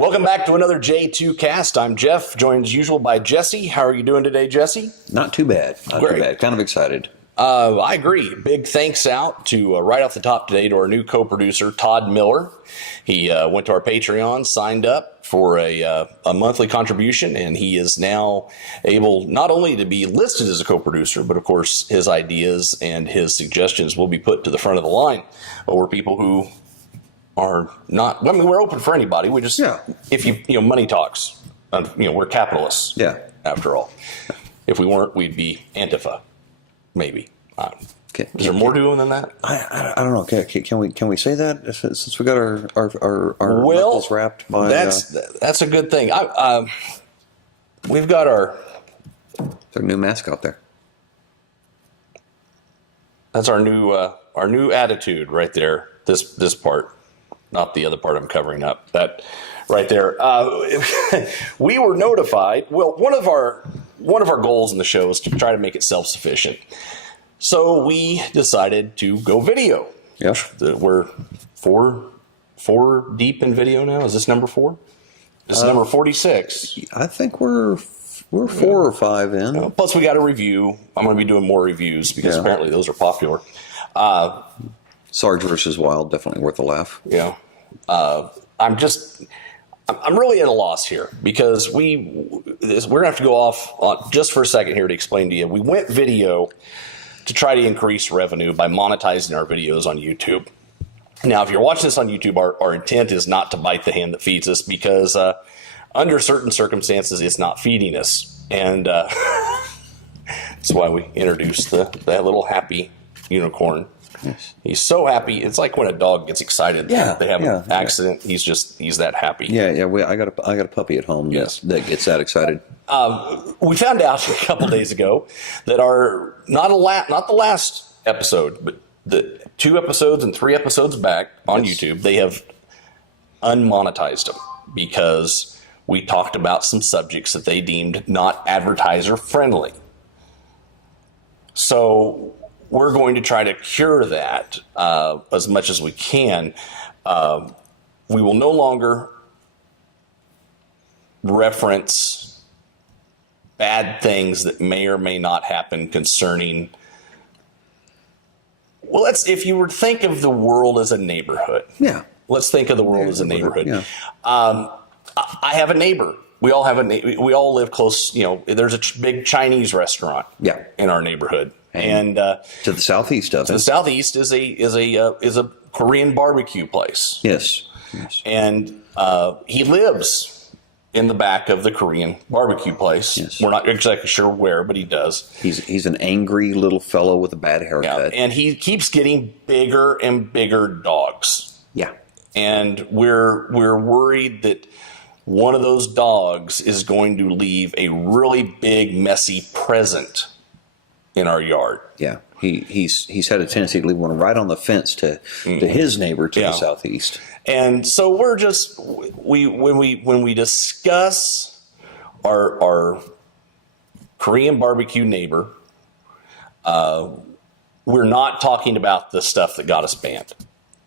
Welcome back to another J2Cast. I'm Jeff, joined as usual by Jesse. How are you doing today, Jesse? Not too bad. Not too bad. Kind of excited. I agree. Big thanks out to, right off the top today, to our new co-producer, Todd Miller. He went to our Patreon, signed up for a monthly contribution, and he is now able not only to be listed as a co-producer, but of course his ideas and his suggestions will be put to the front of the line over people who are not. I mean, we're open for anybody. We just, if you money talks. We're capitalists. Yeah. After all, if we weren't, we'd be Antifa. Maybe. Is there more to it than that? I don't know. Can we say that since we got our knuckles wrapped by? That's a good thing. We've got our new mascot there. That's our new attitude right there. This part, not the other part I'm covering up. That right there. We were notified. Well, one of our goals in the show is to try to make it self-sufficient. So we decided to go video. Yeah. We're four deep in video now. Is this number 4? This is number 46. I think we're 4 or 5 in. Plus we got a review. I'm going to be doing more reviews because apparently those are popular. Sarge versus Wild, definitely worth a laugh. Yeah. I'm really at a loss here because we're going to have to go off just for a second here to explain to you. We went video to try to increase revenue by monetizing our videos on YouTube. Now, if you're watching this on YouTube, our intent is not to bite the hand that feeds us because under certain circumstances, it's not feeding us. And that's why we introduced that little happy unicorn. Yes. He's so happy. It's like when a dog gets excited. They have an accident. He's that happy. Yeah. I got a puppy at home. Yes. That gets that excited. We found out a couple days ago that not the last episode, but the 2 episodes and 3 episodes back on YouTube, they have unmonetized them because we talked about some subjects that they deemed not advertiser friendly. So we're going to try to cure that as much as we can. We will no longer reference bad things that may or may not happen concerning. Well, if you were to think of the world as a neighborhood. Yeah. Let's think of the world as a neighborhood. Yeah. I have a neighbor. We all have we all live close. There's a big Chinese restaurant. In our neighborhood. And to the southeast of it. To the southeast is a Korean barbecue place. Yes. And he lives in the back of the Korean barbecue place. Yes. We're not exactly sure where, but he does. He's an angry little fellow with a bad haircut. And he keeps getting bigger and bigger dogs. Yeah. And we're worried that one of those dogs is going to leave a really big, messy present in our yard. Yeah, he's had a tendency to leave one right on the fence to his neighbor to the southeast. And so we're just when we discuss our Korean barbecue neighbor, we're not talking about the stuff that got us banned.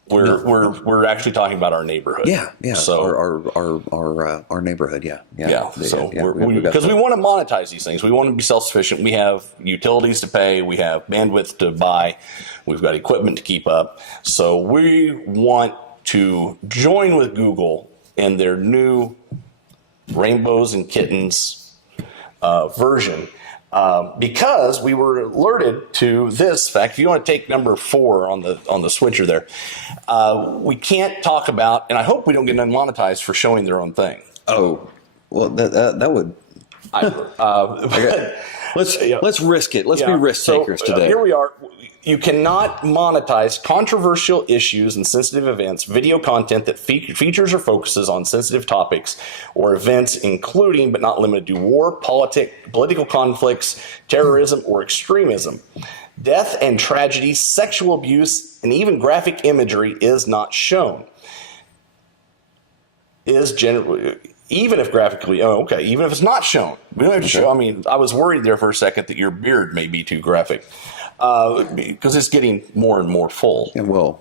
We're actually talking about our neighborhood. Yeah. So our neighborhood. Yeah. So because we want to monetize these things, we want to be self-sufficient. We have utilities to pay, we have bandwidth to buy, we've got equipment to keep up. So we want to join with Google in their new Rainbows and Kittens version. Because we were alerted to this fact. If you want to take number 4 on the switcher there, we can't talk about, and I hope we don't get unmonetized for showing their own thing. Oh, well, that would. Let's risk it. Let's be risk takers today. Here we are. You cannot monetize controversial issues and sensitive events, video content that features or focuses on sensitive topics or events, including but not limited to war, political conflicts, terrorism, or extremism. Death and tragedy, sexual abuse, and even graphic imagery is not shown. Even if graphically, even if it's not shown, we don't have to show. I mean, I was worried there for a second that your beard may be too graphic. Because it's getting more and more full. Yeah, well,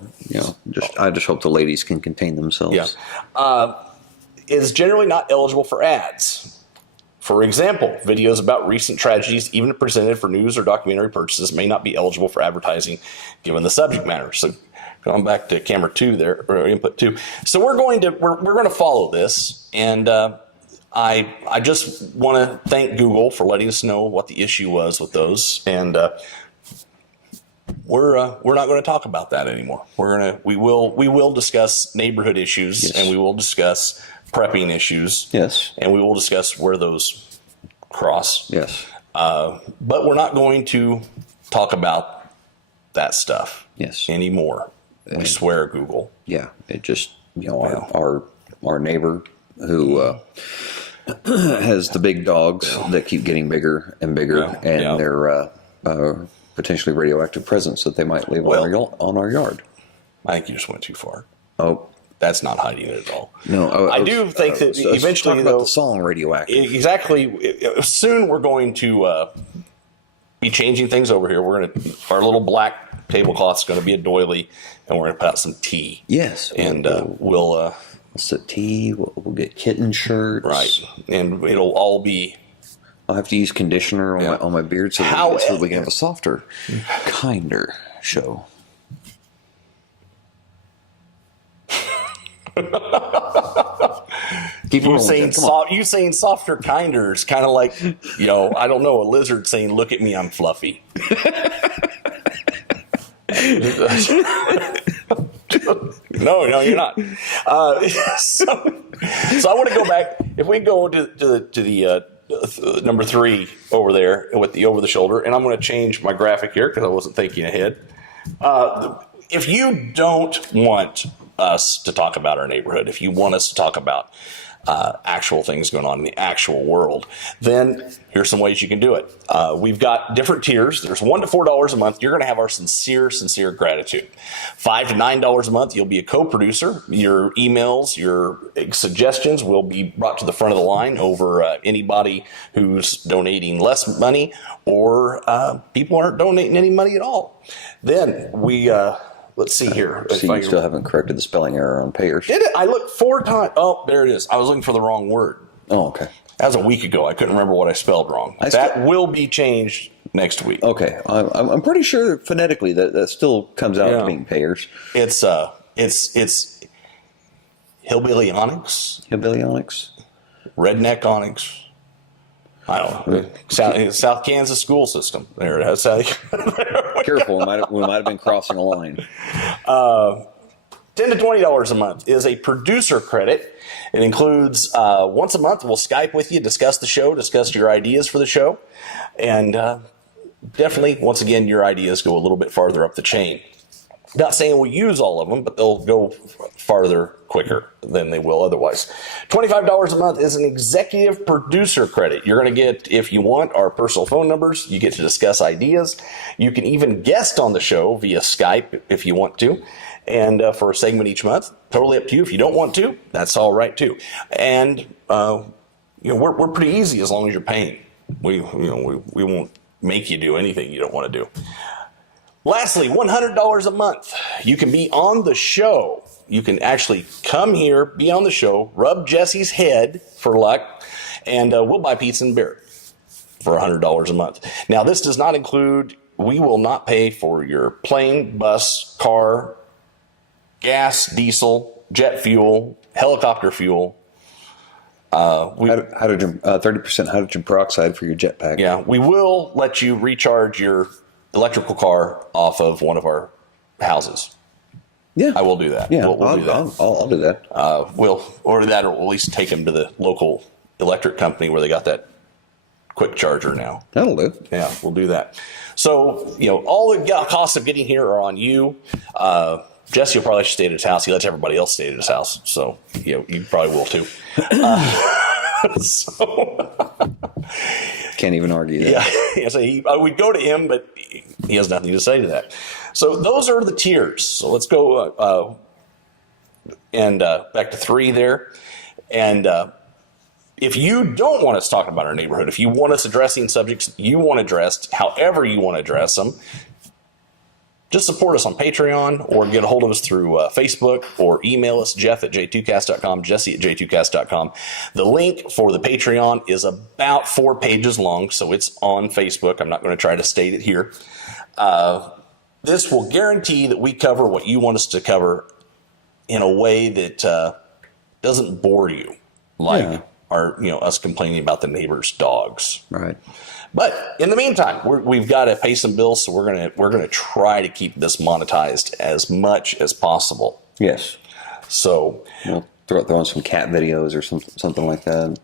I just hope the ladies can contain themselves. Yeah. is generally not eligible for ads. For example, videos about recent tragedies, even presented for news or documentary purposes, may not be eligible for advertising given the subject matter. So going back to camera 2 there, or input 2. So we're going to follow this, and I just want to thank Google for letting us know what the issue was with those, and we're not going to talk about that anymore. We will discuss neighborhood issues, Yes. and we will discuss prepping issues, Yes. and we will discuss where those cross. Yes. But we're not going to talk about that stuff Yes. anymore. We swear, Google. Yeah. It just, our neighbor who has the big dogs that keep getting bigger and bigger, and their potentially radioactive presence that they might leave on our yard. I think you just went too far. Oh. That's not hiding it at all. No, I do think that eventually, talk about the song "Radioactive." Exactly. Soon we're going to be changing things over here. Our little black tablecloth is going to be a doily, and we're going to put out some tea. Yes, and we'll sip tea. We'll get kitten shirts. Right, and it'll all be. I'll have to use conditioner on my beard so that we can have a softer, kinder show. You saying softer, kinder is kind of like, I don't know, a lizard saying, "Look at me, I'm fluffy." No, you're not. So I want to go back. If we go to the number 3 over there with the over the shoulder, and I'm going to change my graphic here because I wasn't thinking ahead. If you don't want us to talk about our neighborhood, if you want us to talk about actual things going on in the actual world, then here's some ways you can do it. We've got different tiers. There's $1 to $4 a month. You're going to have our sincere gratitude. $5 to $9 a month, you'll be a co-producer. Your emails, your suggestions will be brought to the front of the line over anybody who's donating less money, or people aren't donating any money at all. Then we... let's see here. See, you still haven't corrected the spelling error on payers. Did it? I looked 4 times. Oh, there it is. I was looking for the wrong word. Oh, okay. That was a week ago. I couldn't remember what I spelled wrong. That will be changed next week. Okay. I'm pretty sure phonetically that still comes out to being payers. It's hillbilly onyx. Hillbilly onyx. Redneck onyx. I don't know. South Kansas school system. There it is. Careful, we might have been crossing a line. $10 to $20 a month is a producer credit. It includes once a month we'll Skype with you, discuss the show, discuss your ideas for the show, and definitely, once again, your ideas go a little bit farther up the chain. Not saying we'll use all of them, but they'll go farther quicker than they will otherwise. $25 a month is an executive producer credit. You're going to get, if you want, our personal phone numbers. You get to discuss ideas. You can even guest on the show via Skype if you want to, and for a segment each month. Totally up to you. If you don't want to, that's all right too. And we're pretty easy as long as you're paying. We won't make you do anything you don't want to do. Lastly, $100 a month. You can be on the show. You can actually come here, be on the show, rub Jesse's head for luck, and we'll buy pizza and beer for $100 a month. Now, this does not include, we will not pay for your plane, bus, car, gas, diesel, jet fuel, helicopter fuel. Hydrogen, 30% hydrogen peroxide for your jetpack. Yeah, we will let you recharge your electrical car off of one of our houses. Yeah, I will do that. Yeah, we'll do that. I'll do that. We'll order that, or we'll at least take them to the local electric company where they got that quick charger now. That'll do. Yeah, we'll do that. So, all the costs of getting here are on you. Jesse will probably stay at his house. He lets everybody else stay at his house. So, you probably will too. Can't even argue that. Yeah. So we'd go to him, but he has nothing to say to that. So those are the tiers. So let's go back to 3 there. And if you don't want us talking about our neighborhood, if you want us addressing subjects you want addressed, however you want to address them, just support us on Patreon or get a hold of us through Facebook or email us, Jeff at j2cast.com, Jesse at j2cast.com. The link for the Patreon is about 4 pages long, so it's on Facebook. I'm not going to try to state it here. This will guarantee that we cover what you want us to cover in a way that doesn't bore you, like us complaining about the neighbor's dogs. Right. But in the meantime, we've got to pay some bills, so we're gonna try to keep this monetized as much as possible. Yes. So we'll throw in some cat videos or something like that.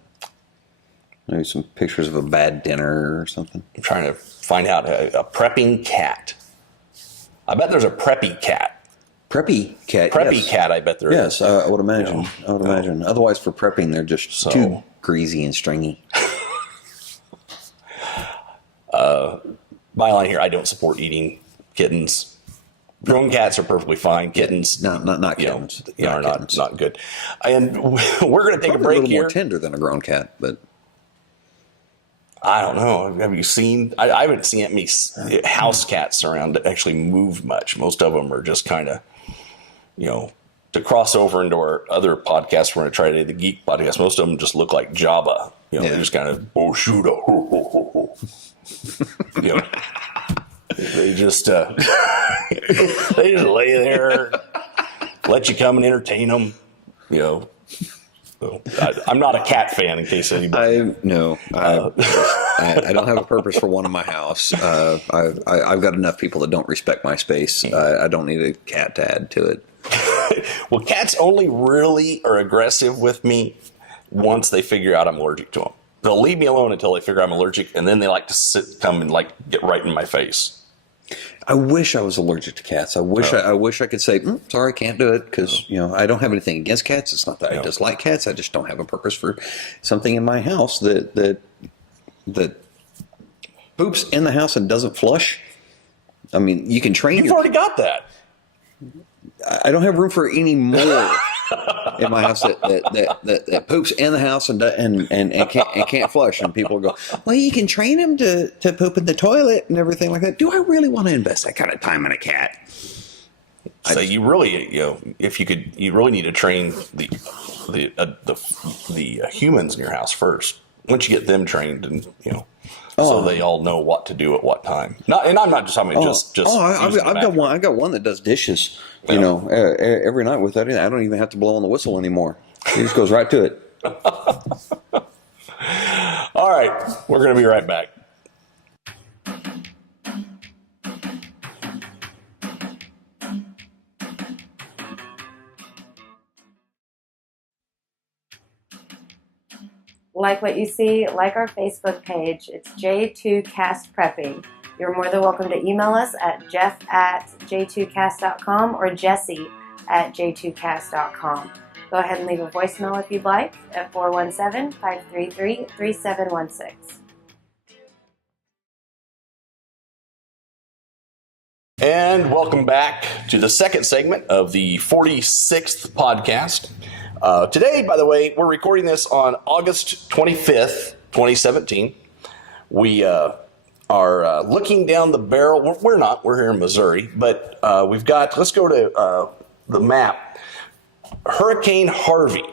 Maybe some pictures of a bad dinner or something. I'm trying to find out a prepping cat. I bet there's a preppy cat. Preppy cat. Preppy cat. I bet there is. Yes, I would imagine. I would imagine. Otherwise, for prepping, they're just too greasy and stringy. My line here: I don't support eating kittens. Grown cats are perfectly fine. Kittens, not kittens. Are not good. And we're going to take a break a little here. More tender than a grown cat, but I don't know. Have you seen? I haven't seen any house cats around that actually move much. Most of them are just kind of, to cross over into our other podcast we're going to try today, the Geek podcast. Most of them just look like Jabba. They just kind of shoot. They just they just lay there, let you come and entertain them. So I'm not a cat fan, in case anybody. I don't have a purpose for one in my house. I've got enough people that don't respect my space. I don't need a cat to add to it. Well, cats only really are aggressive with me once they figure out I'm allergic to them. They'll leave me alone until they figure I'm allergic, and then they like to come and get right in my face. I wish I was allergic to cats. I wish I could say, sorry, can't do it, because I don't have anything against cats. It's not that I dislike cats. I just don't have a purpose for something in my house that poops in the house and doesn't flush. I mean, you can train. You've already got that. I don't have room for any more in my house that poops in the house and can't flush. And people go, well, you can train him to poop in the toilet and everything like that. Do I really want to invest that kind of time in a cat? So you really, if you could, you really need to train the humans in your house first. Once you get them trained, and so they all know what to do at what time. And I'm not just talking just. I've got one that does dishes. Every night without it. I don't even have to blow on the whistle anymore. He just goes right to it. All right, we're going to be right back. Like what you see, like our Facebook page. It's j2castprepping. You're more than welcome to email us at jeff@j2cast.com or jesse@j2cast.com. Go ahead and leave a voicemail if you'd like at 417-533-3716. And welcome back to the second segment of the 46th podcast. Today, by the way, we're recording this on August 25th, 2017. We are looking down the barrel. We're not. We're here in Missouri. But we've got, let's go to the map. Hurricane Harvey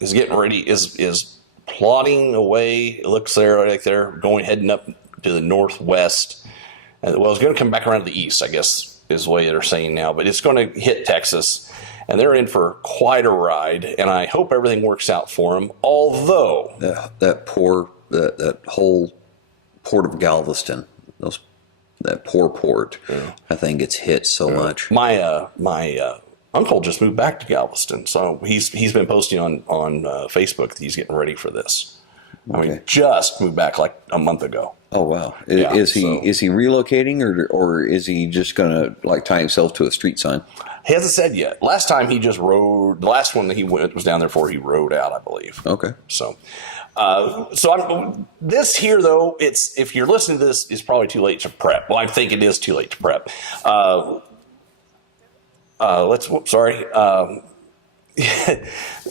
is getting ready, is plodding away. It looks like they're heading up to the northwest. Well, it's going to come back around to the east, I guess, is the way they're saying now. But it's going to hit Texas. And they're in for quite a ride, and I hope everything works out for them. Although that whole port of Galveston, that poor port, I think gets hit so much. My uncle just moved back to Galveston, so he's been posting on Facebook that he's getting ready for this. Okay. I mean, just moved back like a month ago. Oh wow! Is he relocating or is he just gonna tie himself to a street sign? He hasn't said yet. Last time he just rode. The last one that he was down there for, he rode out, I believe. Okay. So this here though, if you're listening to this, it's probably too late to prep. Well, I think it is too late to prep. Sorry.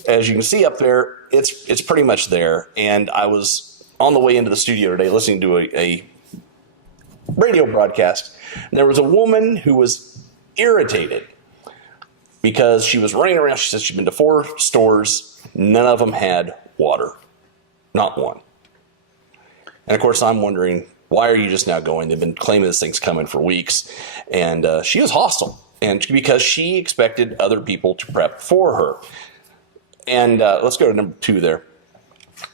As you can see up there, it's pretty much there. And I was on the way into the studio today listening to a radio broadcast. And there was a woman who was irritated because she was running around. She said she'd been to 4 stores. None of them had water. Not one. And, of course, I'm wondering, why are you just now going? They've been claiming this thing's coming for weeks. And she was hostile, and because she expected other people to prep for her. And let's go to number 2 there.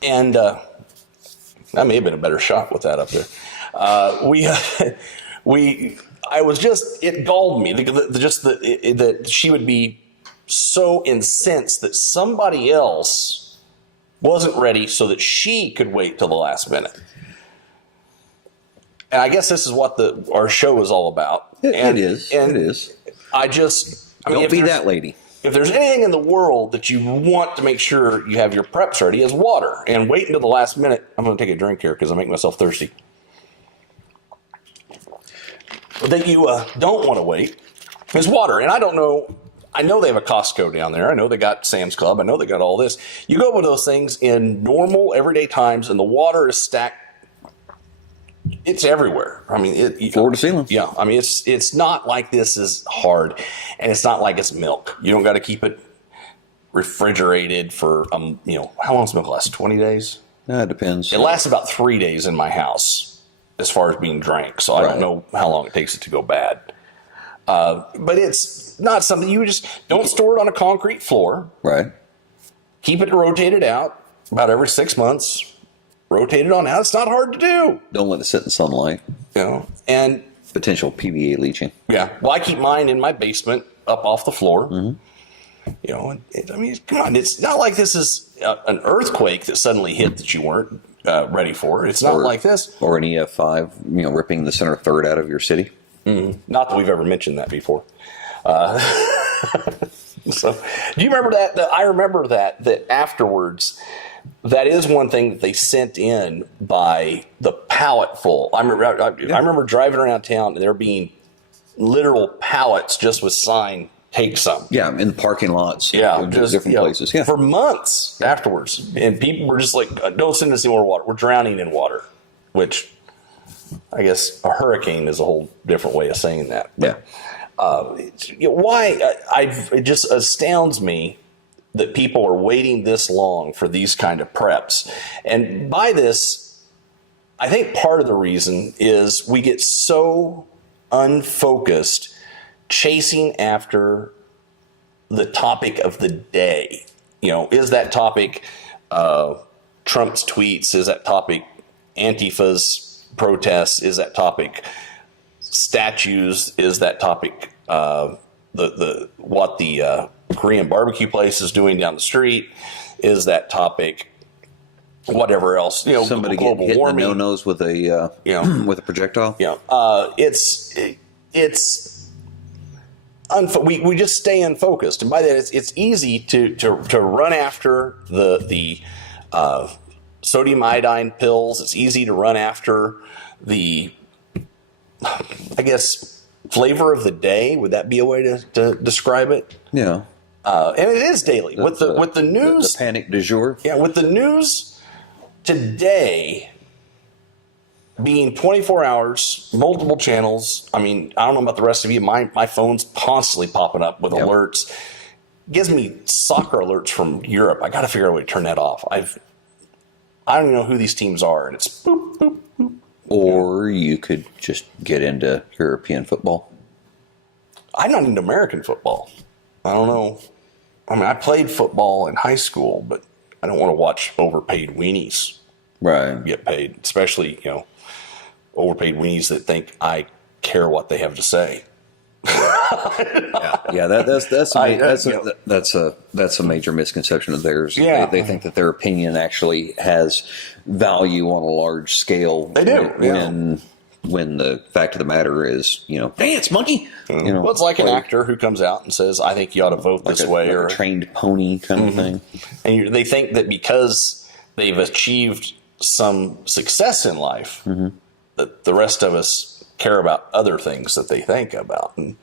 And that may have been a better shot with that up there. It galled me that she would be so incensed that somebody else wasn't ready so that she could wait till the last minute. And I guess this is what our show is all about. It is. Don't be that lady. If there's anything in the world that you want to make sure you have your preps ready, is water. And wait until the last minute. I'm going to take a drink here because I'm making myself thirsty. That you don't want to wait is water. And I don't know. I know they have a Costco down there. I know they got Sam's Club. I know they got all this. You go with those things in normal, everyday times, and the water is stacked. It's everywhere. I mean, floor to ceiling. Yeah. I mean, it's not like this is hard, and it's not like it's milk. You don't got to keep it refrigerated for how long does milk last? 20 days. It depends. It lasts about 3 days in my house as far as being drank. So I don't know how long it takes it to go bad. But it's not something you just don't store it on a concrete floor. Right. Keep it rotated out about every 6 months. Rotate it on out. It's not hard to do. Don't let it sit in sunlight. And potential PVA leaching. Yeah. Well, I keep mine in my basement up off the floor. Come on. It's not like this is an earthquake that suddenly hit that you weren't ready for. It's not like this. Or an EF5, ripping the center third out of your city. Mm-hmm. Not that we've ever mentioned that before. So, do you remember that? I remember that afterwards. That is one thing that they sent in by the pallet full. I remember driving around town and there being literal pallets just with sign, take some. Yeah, in the parking lots. Yeah, just different places. Yeah, for months afterwards. And people were just like, don't send us any more water. We're drowning in water, which I guess a hurricane is a whole different way of saying that. Yeah. It just astounds me that people are waiting this long for these kind of preps. And by this, I think part of the reason is we get so unfocused chasing after the topic of the day. Is that topic Trump's tweets? Is that topic Antifa's protests? Is that topic statues? Is that topic what the Korean barbecue place is doing down the street? Is that topic whatever else? Somebody global hit warming. The no-nos with a with a projectile. We just stay unfocused, and by that it's easy to run after the sodium iodine pills. It's easy to run after the, I guess, flavor of the day. Would that be a way to describe it? Yeah. And it is daily with the news. The panic du jour. Yeah, with the news today being 24 hours, multiple channels. I mean, I don't know about the rest of you. My phone's constantly popping up with alerts. Gives me soccer alerts from Europe. I got to figure out a way to turn that off. I don't even know who these teams are, and it's boop, boop, boop. Or you could just get into European football. I'm not into American football. I don't know. I mean, I played football in high school, but I don't want to watch overpaid weenies get paid, especially, overpaid weenies that think I care what they have to say. That's a major misconception of theirs. Yeah. They think that their opinion actually has value on a large scale. They do. When the fact of the matter is, dance monkey. Well, it's like an actor who comes out and says, "I think you ought to vote this way," or a trained pony kind of thing. And they think that because they've achieved some success in life, that the rest of us care about other things that they think about, and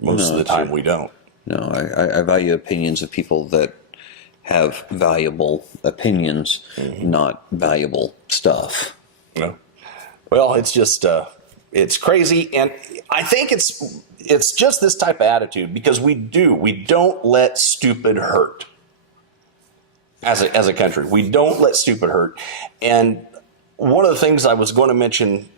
most of the time we don't. No, I value opinions of people that have valuable opinions, not valuable stuff. Well, it's just It's crazy, and I think it's just this type of attitude because we don't let stupid hurt. As a country, we don't let stupid hurt. And one of the things I was going to mention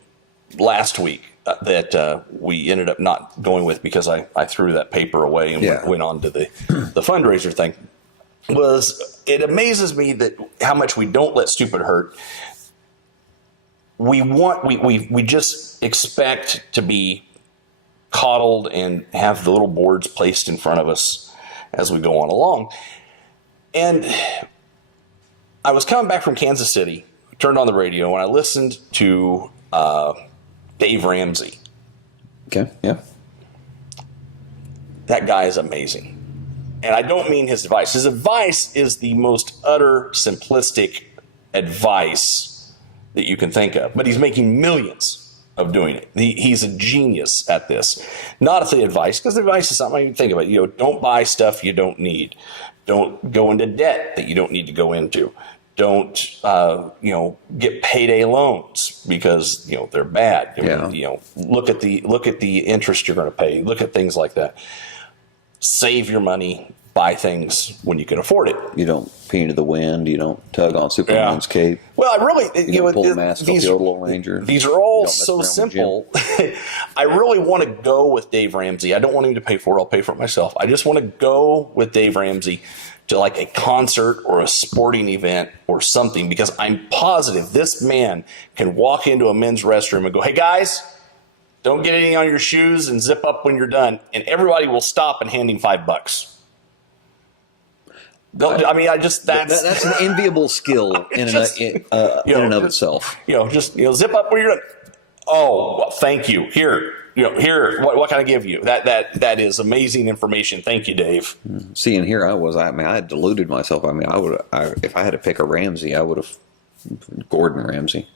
last week that we ended up not going with because I threw that paper away and went on to the fundraiser thing was it amazes me that how much we don't let stupid hurt. We just expect to be coddled and have the little boards placed in front of us as we go on along. And I was coming back from Kansas City, turned on the radio, and I listened to Dave Ramsey. Okay, yeah. That guy is amazing. And I don't mean his advice. His advice is the most utter simplistic advice that you can think of. But he's making millions of doing it. He's a genius at this. Not the advice, because the advice is something you think about. Don't buy stuff you don't need. Don't go into debt that you don't need to go into. Don't, get payday loans because, they're bad. Look at the interest you're going to pay. Look at things like that. Save your money. Buy things when you can afford it. You don't pee into the wind. You don't tug on Superman's cape. Well, I really, you don't pull a mask off the Yodel Ranger. These are all so simple. I really want to go with Dave Ramsey. I don't want him to pay for it. I'll pay for it myself. I just want to go with Dave Ramsey to like a concert or a sporting event or something because I'm positive this man can walk into a men's restroom and go, "Hey guys, don't get any on your shoes and zip up when you're done," and everybody will stop and hand him $5. That's an enviable skill in and of itself. Zip up when you're done. Oh, well, thank you. Here. What can I give you? That is amazing information. Thank you, Dave. See, and here I was. I had deluded myself. If I had to pick a Ramsey, I would have Gordon Ramsay.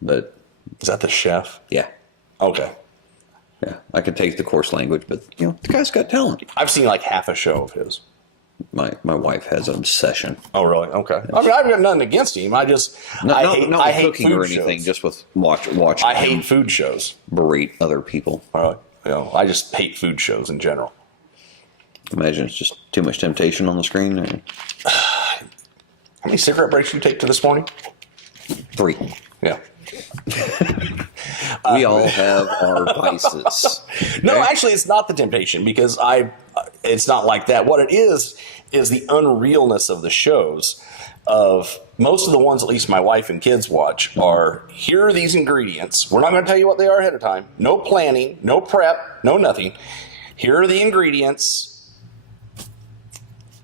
But is that the chef? Yeah. Okay. Yeah, I could take the coarse language, but the guy's got talent. I've seen like half a show of his. My wife has an obsession. Oh, really? Okay. I mean, I've got nothing against him. I just I hate cooking food or anything. Shows. Just with watching. I hate food shows. Berate other people. I just hate food shows in general. Imagine it's just too much temptation on the screen. Or... How many cigarette breaks you take to this morning? 3. Yeah. We all have our vices. No, actually, it's not the temptation because it's not like that. What it is the unrealness of the shows. Of most of the ones, at least my wife and kids watch, are here are these ingredients. We're not going to tell you what they are ahead of time. No planning, no prep, no nothing. Here are the ingredients.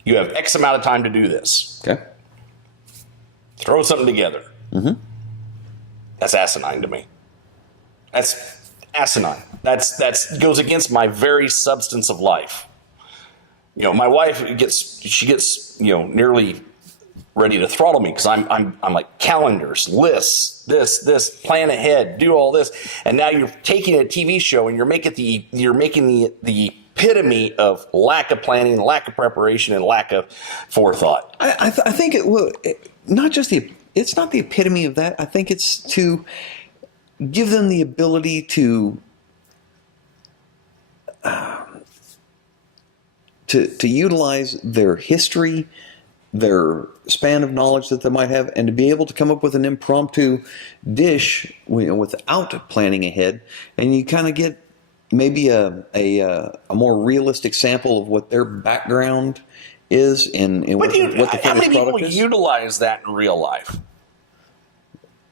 You have X amount of time to do this. Okay. Throw something together. Mm-hmm. That's asinine to me. That's asinine. That's goes against my very substance of life. My wife gets nearly ready to throttle me because I'm like calendars, lists, this, plan ahead, do all this, and now you're taking a TV show and you're making the epitome of lack of planning, lack of preparation, and lack of forethought. I think it will not just it's not the epitome of that. I think it's to give them the ability to utilize their history, their span of knowledge that they might have, and to be able to come up with an impromptu dish without planning ahead, and you kind of get maybe a more realistic sample of what their background is and what the finished product is. How many people utilize that in real life?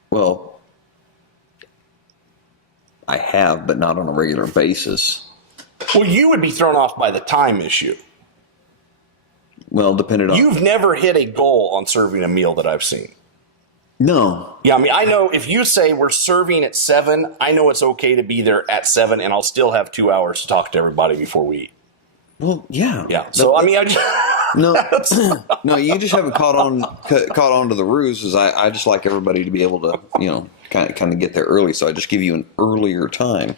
Well, I have, but not on a regular basis. Well, you would be thrown off by the time issue. Well, depending on... You've never hit a goal on serving a meal that I've seen. No. Yeah, I mean, I know if you say we're serving at 7, I know it's okay to be there at 7, and I'll still have 2 hours to talk to everybody before we eat. Well, yeah. Yeah. So, I mean, no, you just haven't caught on to the ruse. Is I just like everybody to be able to, kind of get there early. So I just give you an earlier time.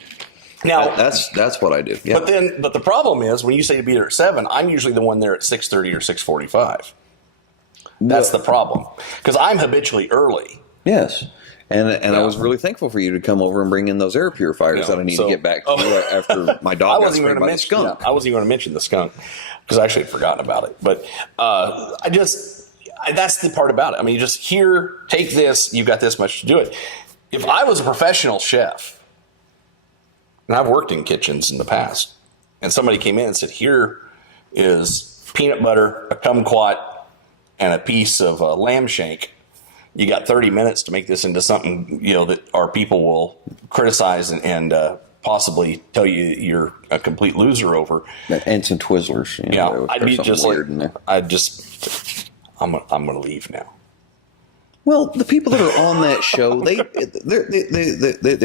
Now that's what I do. Yeah. But the problem is when you say to be there at 7, I'm usually the one there at 6:30 or 6:45. That's the problem because I'm habitually early. Yes, And I was really thankful for you to come over and bring in those air purifiers that I need to get back to after my dog got sprayed by the skunk. Yeah, I wasn't even going to mention the skunk because I actually had forgotten about it. But that's the part about it. I mean, you just here, take this, you've got this much to do it. If I was a professional chef, and I've worked in kitchens in the past, and somebody came in and said, here is peanut butter, a kumquat, and a piece of lamb shank. You got 30 minutes to make this into something, that our people will criticize and possibly tell you you're a complete loser over. And some Twizzlers. I'd be just weird in there. I'm going to leave now. Well, the people that are on that show, they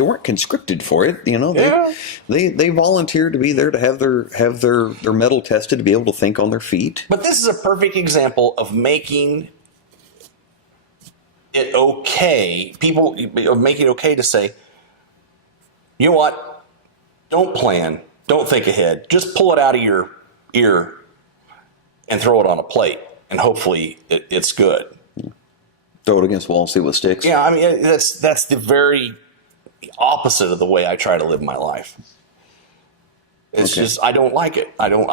weren't conscripted for it, They volunteered to be there to have their metal tested, to be able to think on their feet. But this is a perfect example of making it okay. People make it okay to say, you know what? Don't plan. Don't think ahead. Just pull it out of your ear and throw it on a plate, and hopefully it's good. Throw it against the wall and see what sticks. Yeah, I mean, that's the very opposite of the way I try to live my life. It's just, I don't like it. I don't,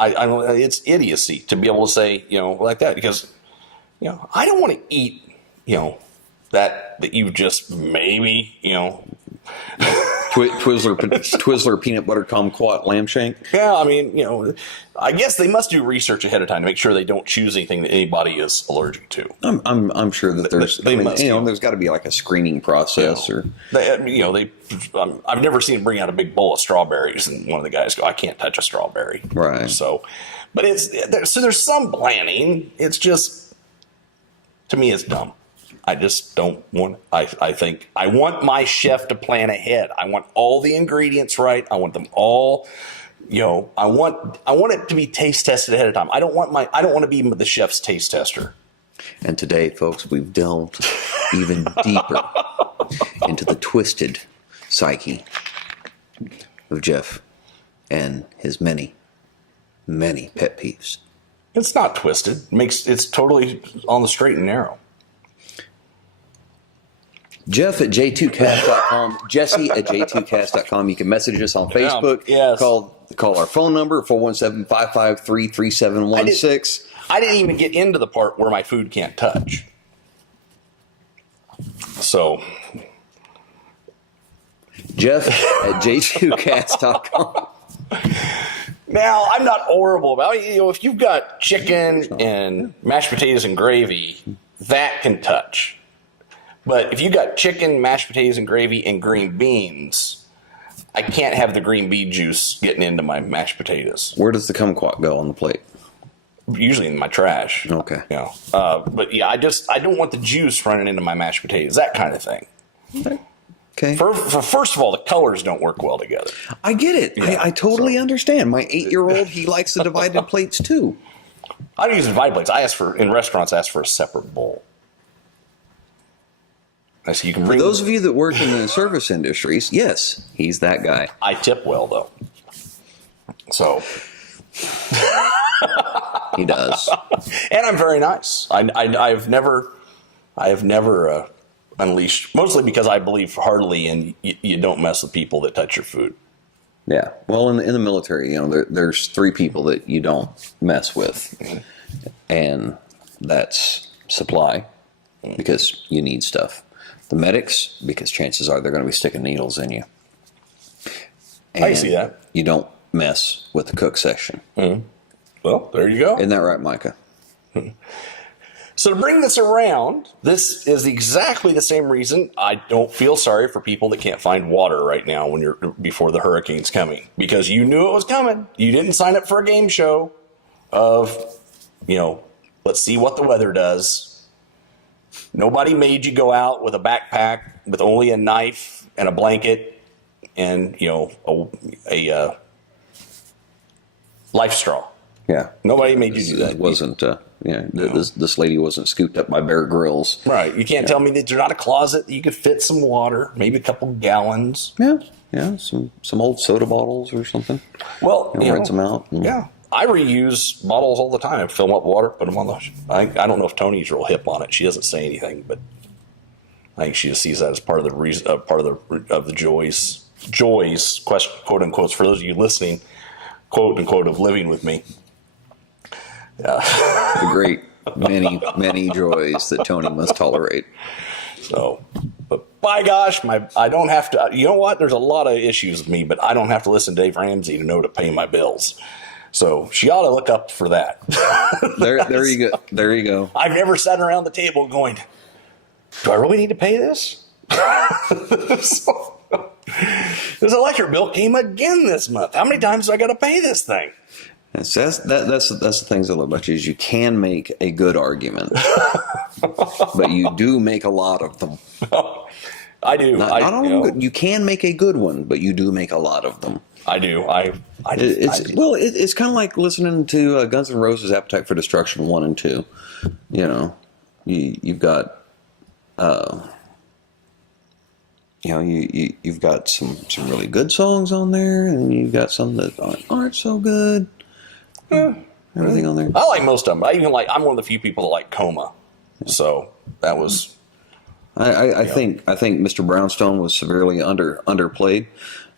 it's idiocy to be able to say, like that, because, I don't want to eat, that you've just maybe, Twizzler peanut butter kumquat lamb shank. Yeah, I mean, I guess they must do research ahead of time to make sure they don't choose anything that anybody is allergic to. I'm sure that there's there's got to be like a screening process I've never seen them bring out a big bowl of strawberries and one of the guys go, I can't touch a strawberry. Right. So, but there's some planning. It's just, to me, it's dumb. I just don't want, I think I want my chef to plan ahead. I want all the ingredients right. I want them all, I want it to be taste tested ahead of time. I don't want to be the chef's taste tester. And today, folks, we've delved even deeper into the twisted psyche of Jeff and his many, many pet peeves. It's not twisted. It's totally on the straight and narrow. Jeff at j2cast.com, Jesse at j2cast.com. You can message us on Facebook. Yes. Call our phone number, 417-553-3716. I didn't even get into the part where my food can't touch. So, Jeff at j2cast.com. Now, I'm not horrible about it. If you've got chicken and mashed potatoes and gravy, that can touch. But if you got chicken, mashed potatoes, and gravy, and green beans, I can't have the green bean juice getting into my mashed potatoes. Where does the kumquat go on the plate? Usually in my trash. Okay. But yeah, I don't want the juice running into my mashed potatoes. That kind of thing. Okay. First of all, the colors don't work well together. I get it. Yeah, I totally understand. My 8-year-old, he likes the divided plates too. I don't use divided plates. In restaurants, I ask for a separate bowl. So you can For those of you that work in the service industries, yes, he's that guy. I tip well, though. So. He does. And I'm very nice. I have never unleashed, mostly because I believe heartily in you don't mess with people that touch your food. Yeah. Well, in the military, there's 3 people that you don't mess with. And that's supply, because you need stuff. The medics, because chances are they're going to be sticking needles in you. And I see that. You don't mess with the cook section. Mm-hmm. Well, there you go. Isn't that right, Micah? So to bring this around, this is exactly the same reason I don't feel sorry for people that can't find water right now before the hurricane's coming, because you knew it was coming. You didn't sign up for a game show of, let's see what the weather does. Nobody made you go out with a backpack with only a knife and a blanket and, a life straw. Yeah. Nobody made you do that. It wasn't, this lady wasn't scooped up by Bear Grylls. Right. You can't tell me that there's not a closet that you could fit some water, maybe a couple gallons. Yeah. Yeah. Some old soda bottles or something. Well, rinse them out. Yeah. I reuse bottles all the time. I fill them up with water, put them on the. I don't know if Tony's real hip on it. She doesn't say anything, but I think she just sees that as part of the reason, part of the joys, quote unquote, for those of you listening, quote unquote, of living with me. The great many joys that Tony must tolerate. So, but by gosh, I don't have to. You know what? There's a lot of issues with me, but I don't have to listen to Dave Ramsey to know to pay my bills. So she ought to look up for that. There you go. There you go. I've never sat around the table going, "Do I really need to pay this?" So, this electric bill came again this month. How many times do I got to pay this thing? That's the things I love about you is you can make a good argument, but you do make a lot of them. I do. Not all of them good. You can make a good one, but you do make a lot of them. I do. It's kind of like listening to Guns N' Roses' Appetite for Destruction 1 and 2. You know, you've got you've got some really good songs on there, and you've got some that aren't so good. Everything on there. I like most of them. I'm one of the few people that like Coma. So that was. I think Mr. Brownstone was severely underplayed,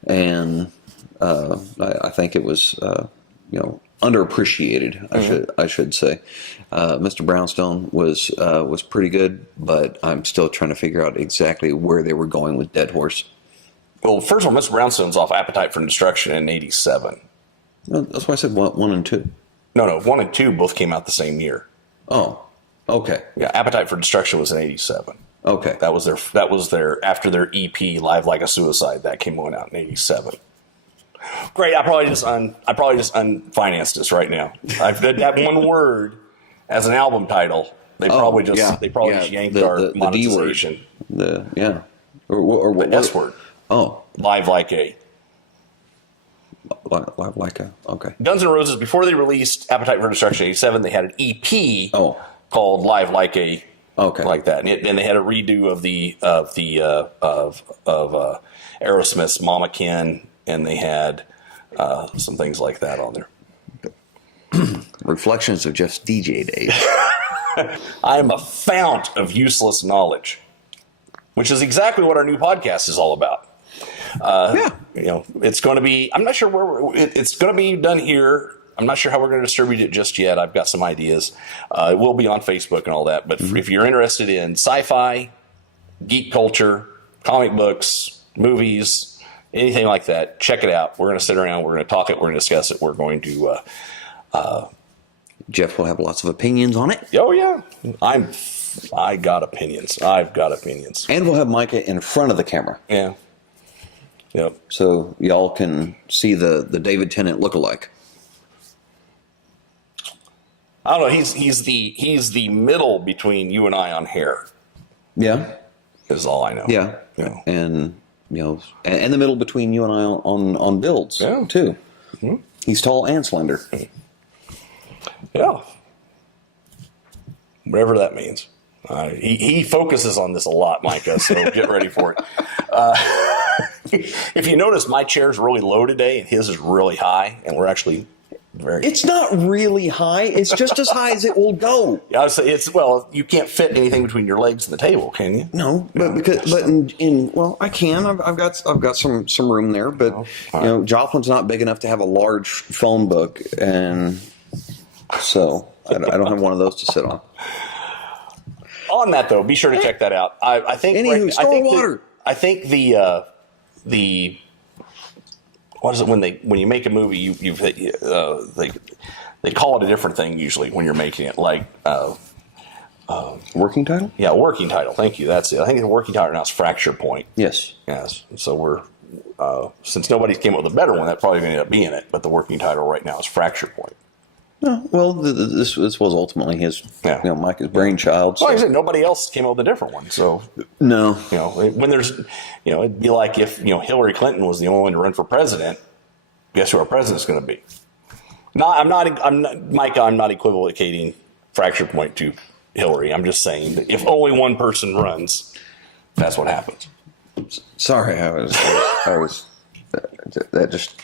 and I think it was underappreciated. I should say. Mr. Brownstone was pretty good, but I'm still trying to figure out exactly where they were going with Dead Horse. Well, first of all, Mr. Brownstone's off Appetite for Destruction in '87. That's why I said 1 and 2. No, 1 and 2 both came out the same year. Oh, okay. Yeah, Appetite for Destruction was in '87. Okay. That was their after their EP Live Like a Suicide that came out in '87. Great. I probably just unfinanced this right now. I've did that one word as an album title. They probably just yanked our monetization. The D word. Or the S word. Oh. Live Like a. Okay. Guns N' Roses, before they released Appetite for Destruction '87, they had an EP called Live Like a. Okay. Like that, and they had a redo of Aerosmith's Mama Ken, and they had some things like that on there. Reflections of Jeff's DJ days. I am a fount of useless knowledge, which is exactly what our new podcast is all about. It's going to be. I'm not sure where it's going to be done here. I'm not sure how we're going to distribute it just yet. I've got some ideas. It will be on Facebook and all that. But if you're interested in sci-fi, geek culture, comic books, movies, anything like that, check it out. We're going to sit around. We're going to talk it. We're going to discuss it. We're going to. Jeff will have lots of opinions on it. Oh yeah, I got opinions. I've got opinions. And we'll have Micah in front of the camera. Yeah. Yep. So y'all can see the David Tennant lookalike. I don't know. He's the middle between you and I on hair. Yeah, is all I know. Yeah, and and the middle between you and I on builds too. Mm-hmm. He's tall and slender. Yeah, whatever that means. He focuses on this a lot, Micah. So get ready for it. If you notice, my chair's really low today, and his is really high, and we're actually. It's not really high. It's just as high as it will go. Yeah, I would say you can't fit anything between your legs and the table, can you? No, but I can. I've got some room there, but Joplin's not big enough to have a large phone book, and so I don't have one of those to sit on. On that though, be sure to check that out. I think water. I think the what is it when you make a movie they call it a different thing usually when you're making it, like working title? Yeah, working title. Thank you. That's it. I think the working title now is Fracture Point. Yes. So we're since nobody came up with a better one, that probably going to end up being it. But the working title right now is Fracture Point. No, well, this was ultimately his, Micah's brainchild. So. Well, like I said, nobody else came up with a different one. So no, when there's, it'd be like if Hillary Clinton was the only one to run for president. Guess who our president's going to be? No, I'm not, Micah. I'm not equivocating Fracture Point to Hillary. I'm just saying that if only one person runs, that's what happens. Sorry, I was that just.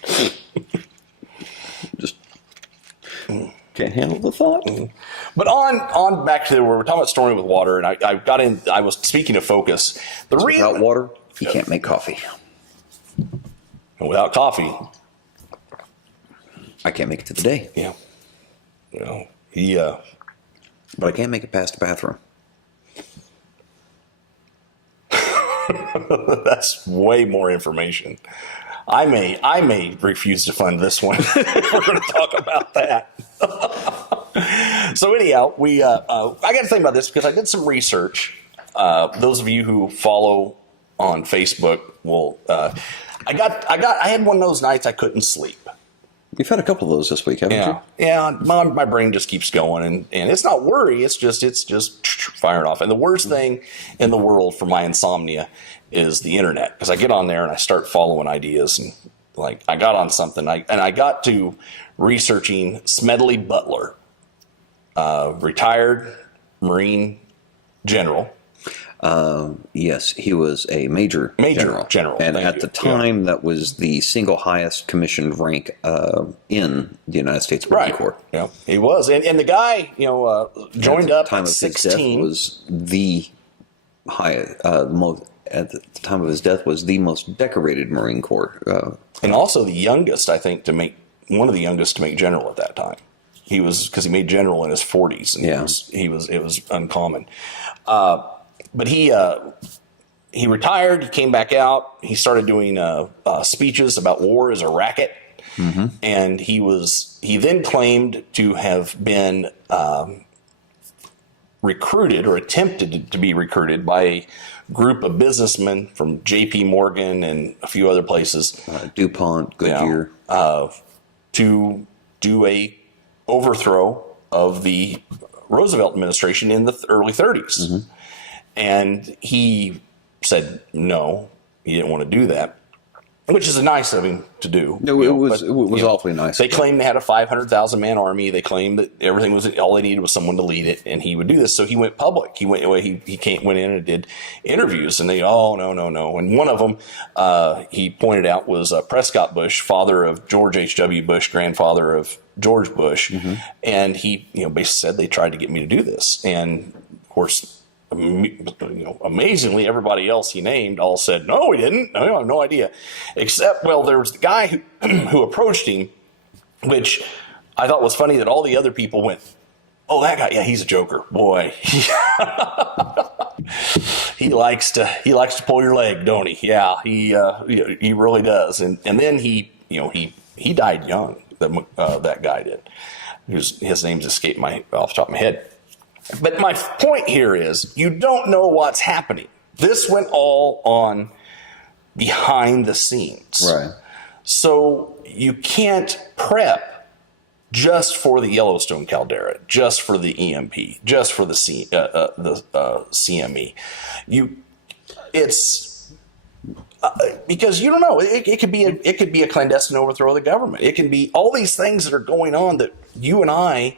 Can't handle the thought. But on back to where we're talking about storing with water, and I was speaking of focus. Without water, you can't make coffee. And without coffee, I can't make it to the day. Yeah. But I can't make it past the bathroom. That's way more information. I may refuse to fund this one. We're going to talk about that. So anyhow, I got to think about this because I did some research. Those of you who follow on Facebook will. I had one of those nights I couldn't sleep. You've had a couple of those this week, haven't you? Yeah. My brain just keeps going, and it's not worry. It's just firing off. And the worst thing in the world for my insomnia is the internet, because I get on there and I start following ideas, and like I got on something, I got to researching Smedley Butler, retired Marine general. Yes, he was a major general. And at the time, that was the single highest commissioned rank in the United States Marine Corps. Yeah, he was. And the guy, joined up at 16. Was the highest, at the time of his death, was the most decorated Marine Corps. And also the youngest, I think, one of the youngest to make general at that time. He was, because he made general in his 40s. And it was uncommon. But he retired. He came back out. He started doing speeches about war as a racket, and he then claimed to have been recruited or attempted to be recruited by a group of businessmen from J.P. Morgan and a few other places, DuPont, Goodyear, to do a overthrow of the Roosevelt administration in the early 30s. And he said no, he didn't want to do that, which is nice of him to do. No, it was awfully nice. They claimed they had a 500,000 man army. They claimed that everything was, all they needed was someone to lead it, and he would do this. So he went public. He went in and did interviews, and they, no. And one of them, he pointed out, was Prescott Bush, father of George H.W. Bush, grandfather of George Bush, and he, basically said they tried to get me to do this, and of course, amazingly, everybody else he named all said, no, we didn't. I have no idea. Except, there was the guy who approached him, which I thought was funny that all the other people went, oh, that guy, yeah, he's a joker. Boy. He likes to pull your leg, don't he? Yeah, he really does. And then he died young. That guy did. His name's escaped off the top of my head. But my point here is, you don't know what's happening. This went all on behind the scenes. Right. So you can't prep just for the Yellowstone caldera, just for the EMP, just for the CME. It's because you don't know. It could be a clandestine overthrow of the government. It can be all these things that are going on that you and I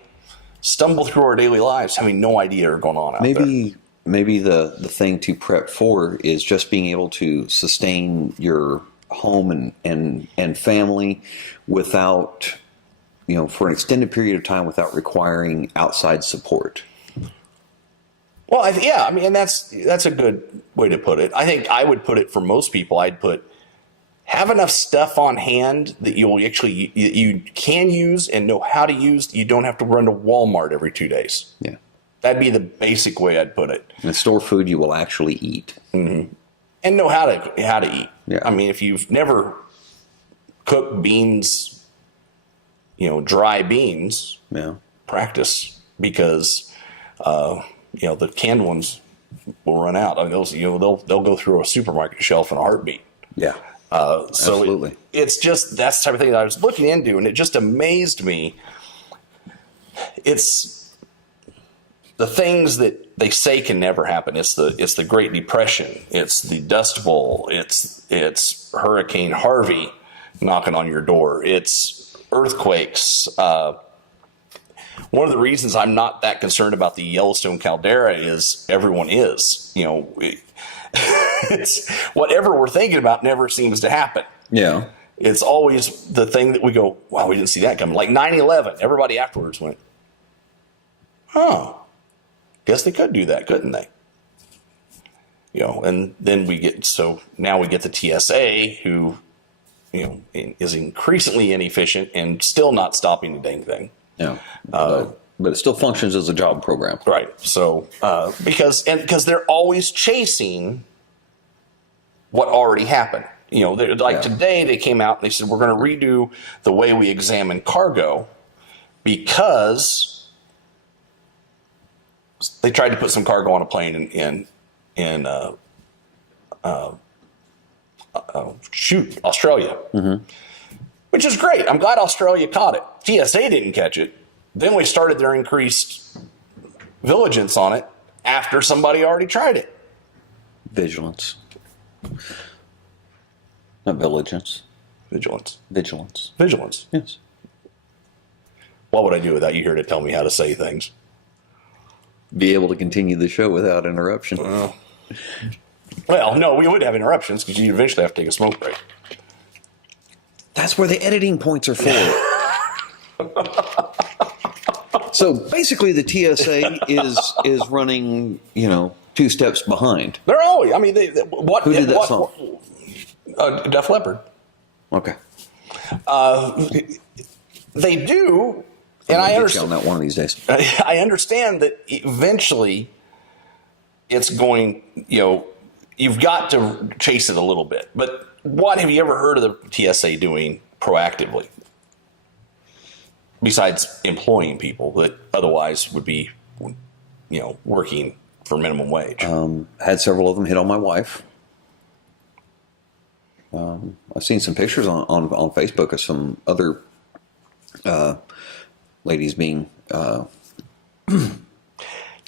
stumble through our daily lives having no idea are going on out there. Maybe the thing to prep for is just being able to sustain your home and family without, for an extended period of time without requiring outside support. Well, that's a good way to put it. I think I would put it for most people. I'd put, have enough stuff on hand that you can use and know how to use. You don't have to run to Walmart every 2 days. Yeah, that'd be the basic way I'd put it. And store food you will actually eat, and know how to eat. Yeah. I mean, if you've never cooked beans, dry beans, practice, because the canned ones will run out. I mean, they'll go through a supermarket shelf in a heartbeat. Yeah. So absolutely. It's just, that's the type of thing that I was looking into, and it just amazed me. It's the things that they say can never happen. It's the Great Depression. It's the Dust Bowl. It's Hurricane Harvey knocking on your door. It's earthquakes. One of the reasons I'm not that concerned about the Yellowstone caldera is everyone is. It's whatever we're thinking about never seems to happen. Yeah. It's always the thing that we go, wow, we didn't see that coming. Like 9/11, everybody afterwards went, huh, guess they could do that, couldn't they? And then now we get the TSA, who, is increasingly inefficient and still not stopping the dang thing. Yeah. But it still functions as a job program. Right. So, because they're always chasing what already happened. Today they came out and they said, we're going to redo the way we examine cargo because they tried to put some cargo on a plane in Australia, which is great. I'm glad Australia caught it. TSA didn't catch it. Then we started their increased vigilance on it after somebody already tried it. Vigilance. Not vigilance. Vigilance. Vigilance. Vigilance. Yes. What would I do without you here to tell me how to say things? Be able to continue the show without interruption. Well, no, we would have interruptions because you eventually have to take a smoke break. That's where the editing points are for. So basically, the TSA is running, 2 steps behind. They're always. I mean, Who did that song? Def Leppard. Okay. They do, and I understand on that one of these days. I understand that eventually, it's going. You've got to chase it a little bit. But what have you ever heard of the TSA doing proactively? Besides employing people that otherwise would be, working for minimum wage. Had several of them hit on my wife. I've seen some pictures on Facebook of some other ladies being.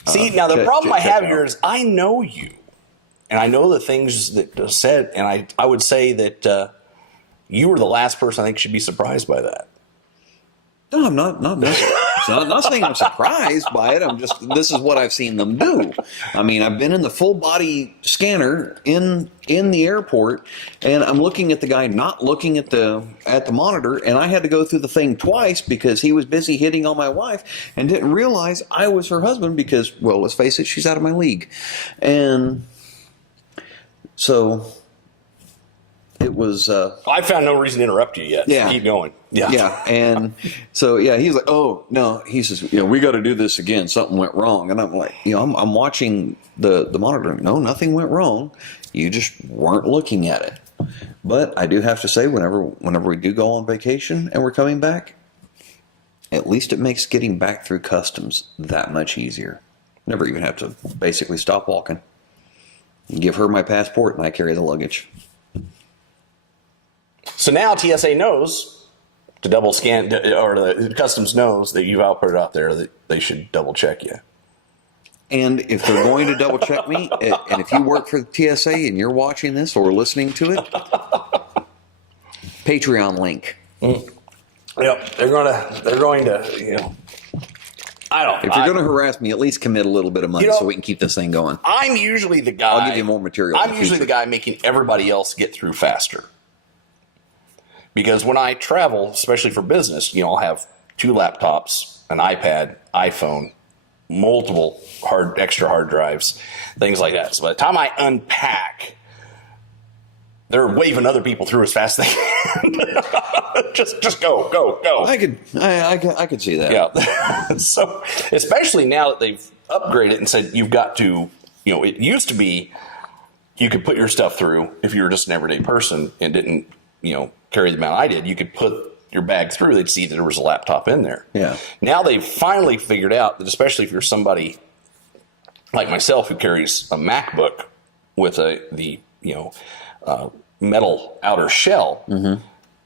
See, now the problem I have here is I know you, and I know the things that are said, and I would say that you were the last person I think should be surprised by that. No, I'm not saying I'm surprised by it. This is what I've seen them do. I mean, I've been in the full body scanner in the airport, and I'm looking at the guy not looking at the monitor, and I had to go through the thing twice because he was busy hitting on my wife and didn't realize I was her husband because, well, let's face it, she's out of my league. And so it was... I found no reason to interrupt you yet. Yeah. So keep going. Yeah. Yeah. And so, yeah, he's like, oh, no. He says, we got to do this again. Something went wrong. And I'm like, I'm watching the monitor. No, nothing went wrong. You just weren't looking at it. But I do have to say, whenever we do go on vacation and we're coming back, at least it makes getting back through customs that much easier. Never even have to basically stop walking. Give her my passport and I carry the luggage. So now TSA knows to double scan, or the customs knows that you've output out there that they should double check you. And if they're going to double check me, and if you work for the TSA and you're watching this or listening to it, Patreon link. Yep, they're going to. I don't. If you're going to harass me, at least commit a little bit of money so we can keep this thing going. I'm usually the guy. I'll give you more material. I'm usually the guy making everybody else get through faster. Because when I travel, especially for business, I'll have 2 laptops, an iPad, iPhone, multiple extra hard drives, things like that. So by the time I unpack, they're waving other people through as fast as they can. just go. I could see that. Yeah. So especially now that they've upgraded and said you've got to, it used to be you could put your stuff through if you were just an everyday person and didn't, carry the amount I did. You could put your bag through. They'd see that there was a laptop in there. Yeah. Now they've finally figured out that, especially if you're somebody like myself who carries a MacBook with the metal outer shell,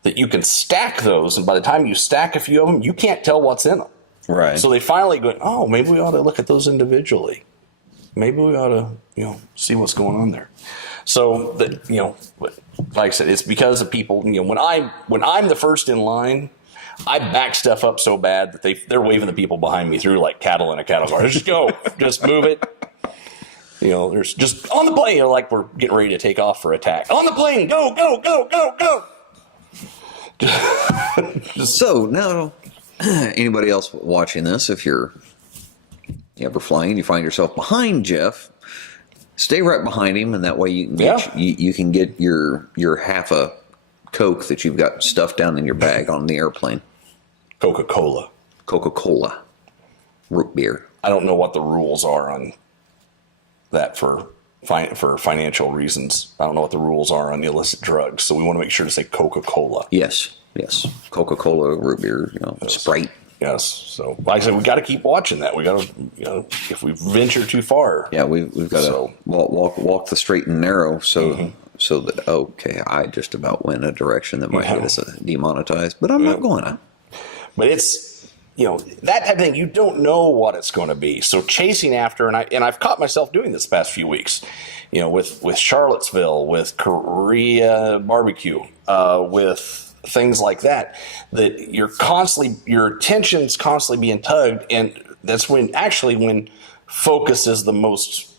that you can stack those, and by the time you stack a few of them, you can't tell what's in them. Right. So they finally go, oh, maybe we ought to look at those individually. Maybe we ought to, see what's going on there. So that, like I said, it's because of people. When I'm the first in line, I back stuff up so bad that they're waving the people behind me through like cattle in a cattle car. Just go, just move it. There's just on the plane, like we're getting ready to take off for attack. On the plane, go. So now, anybody else watching this, if you're you ever flying, you find yourself behind Jeff, stay right behind him, and that way you can get, you can get your half a Coke that you've got stuffed down in your bag on the airplane. Coca-Cola. Coca-Cola. Root beer. I don't know what the rules are on that for financial reasons. I don't know what the rules are on the illicit drugs, so we want to make sure to say Coca-Cola. Yes. Coca-Cola, root beer, Sprite. Yes. So, like I said, we got to keep watching that. We got to, if we venture too far. Yeah, we've got to walk the straight and narrow. So so that I just about went a direction that might get us demonetized, but I'm not going to. But it's that type of thing. You don't know what it's going to be. So chasing after, and I've caught myself doing this the past few weeks. With Charlottesville, with Korea barbecue, with things like that your attention's constantly being tugged, and that's when focus is the most